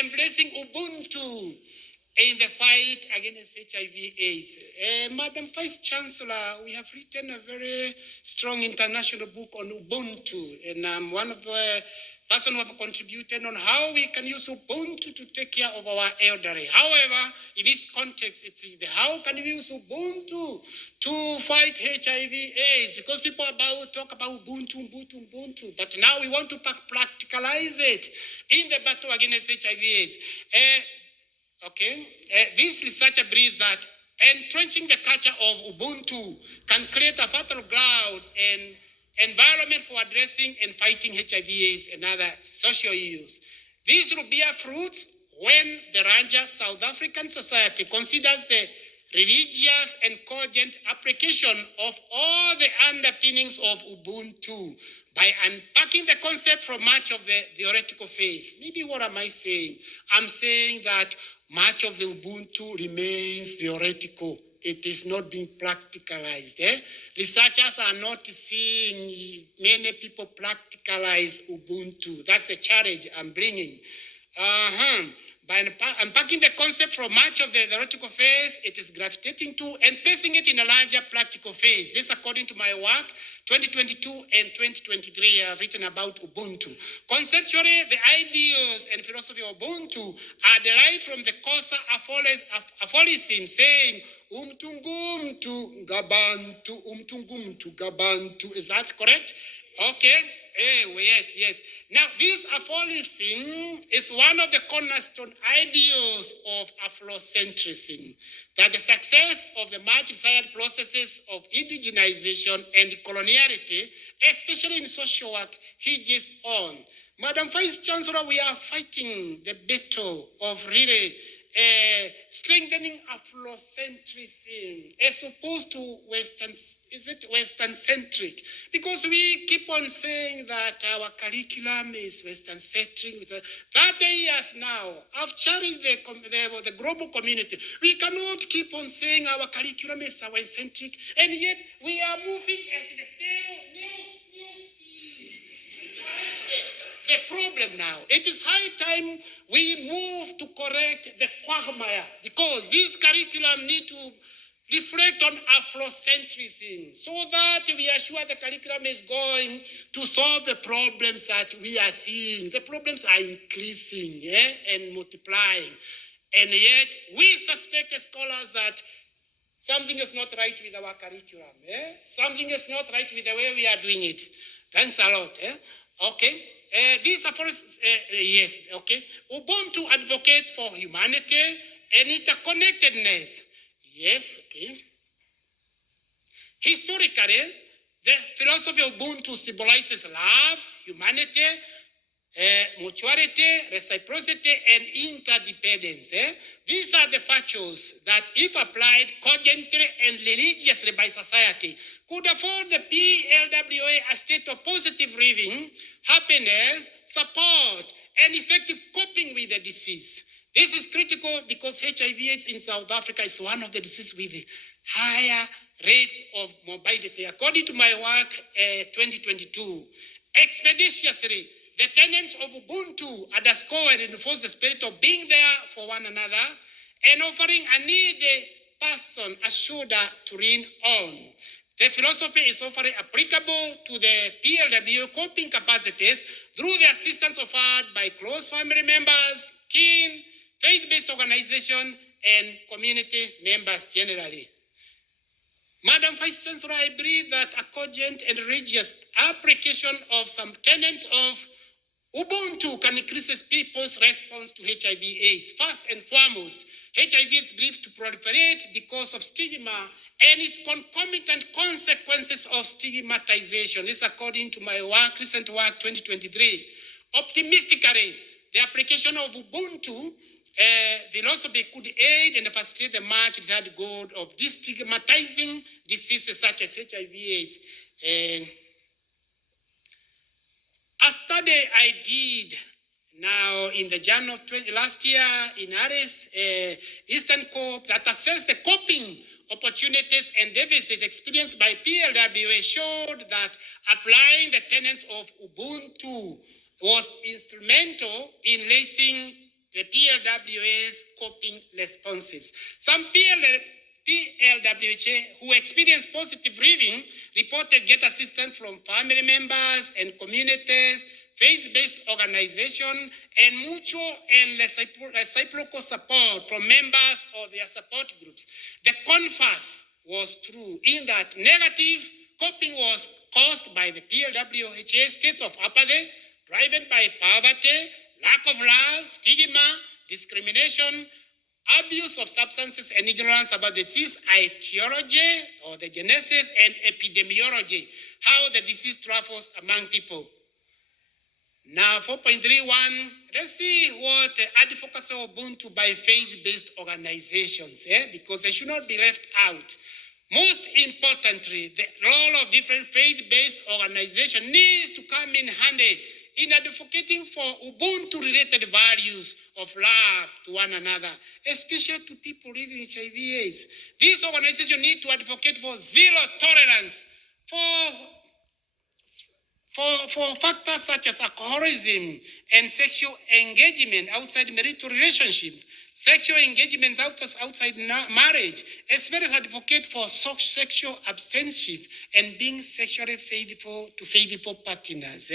embracing Ubuntu in the fight against HIV/AIDS. Madam Vice Chancellor, we have written a very strong international book on Ubuntu, and I'm one of the persons who have contributed on how we can use Ubuntu to take care of our elderly. However, in this context, it's the how can we use Ubuntu to fight HIV/AIDS? Because people talk about Ubuntu, but now we want to practicalize it in the battle against HIV/AIDS. This researcher believes that entrenching the culture of Ubuntu can create a fertile ground and environment for addressing and fighting HIV/AIDS and other social issues. This will bear fruit when the larger South African society considers the religious and cogent application of all the underpinnings of Ubuntu by unpacking the concept from much of the theoretical phase. Maybe what am I saying? I'm saying that much of the Ubuntu remains theoretical. It is not being practicalized. Researchers are not seeing many people practicalize Ubuntu. That's the challenge I'm bringing. By unpacking the concept from much of the theoretical phase, it is gravitating to and placing it in a larger practical phase. This, according to my work, 2022 and 2023, I've written about Ubuntu. Conceptually, the ideas and philosophy of Ubuntu are derived from the Xhosa aphorism saying, umtungumtu gabantu. Is that correct? Okay. Yes. Now, this aphorism is one of the cornerstone ideals of Afrocentrism, that the success of the much-desired processes of indigenization and coloniality, especially in social work, hinges on. Madam Vice Chancellor, we are fighting the battle of really strengthening Afrocentrism as opposed to Western-centric? Because we keep on saying that our curriculum is Western-centric. 30 years now, I've challenged the global community. We cannot keep on saying our curriculum is Western-centric, and yet we are moving at the same new the problem now. It is high time we move to correct the quagmire, because this curriculum need to reflect on Afrocentrism so that we are sure the curriculum is going to solve the problems that we are seeing. The problems are increasing and multiplying. And yet we suspect as scholars that something is not right with our curriculum. Something is not right with the way we are doing it. Thanks a lot. Okay. These are yes. Okay. Ubuntu advocates for humanity and interconnectedness. Yes, okay. Historically, the philosophy of Ubuntu symbolizes love, humanity, mutuality, reciprocity, and interdependence. These are the virtues that, if applied cogently and religiously by society, could afford the PLWA a state of positive living, happiness, support, and effective coping with the disease. This is critical because HIV/AIDS in South Africa is one of the diseases with higher rates of morbidity. According to my work, 2022, expeditiously, the tenets of Ubuntu underscore and enforce the spirit of being there for one another and offering a needy person a shoulder to lean on. The philosophy is offering applicable to the PLW coping capacities through the assistance offered by close family members, kin, faith-based organization, and community members generally. Madam Vice Chancellor, I believe that a cogent and religious application of some tenets of Ubuntu can increase people's response to HIV/AIDS. First and foremost, HIV is believed to proliferate because of stigma and its concomitant consequences of stigmatization. This is according to my work, recent work, 2023. Optimistically, the application of Ubuntu philosophy could aid and facilitate the much desired goal of destigmatizing diseases such as HIV/AIDS. A study I did now in the journal last year in Aris, Eastern Cape, that assessed the coping opportunities and deficits experienced by PLWA showed that applying the tenets of Ubuntu was instrumental in raising the PLWA's coping responses. Some PLWHA who experienced positive grieving reported get assistance from family members and communities, faith-based organization, and mutual and reciprocal support from members of their support groups. The converse was true in that negative coping was caused by the PLWHA states of apathy, driven by poverty, lack of love, stigma, discrimination, abuse of substances, and ignorance about the disease etiology or the genesis and epidemiology, how the disease travels among people. Now, 4.31, let's see what advocacy of Ubuntu by faith-based organizations, because they should not be left out. Most importantly, the role of different faith-based organizations needs to come in handy in advocating for Ubuntu-related values of love to one another, especially to people living with HIV/AIDS. These organizations need to advocate for zero tolerance for factors such as alcoholism and sexual engagement outside marital relationship, sexual engagements outside marriage, as well as advocate for sexual abstinence and being sexually faithful to faithful partners.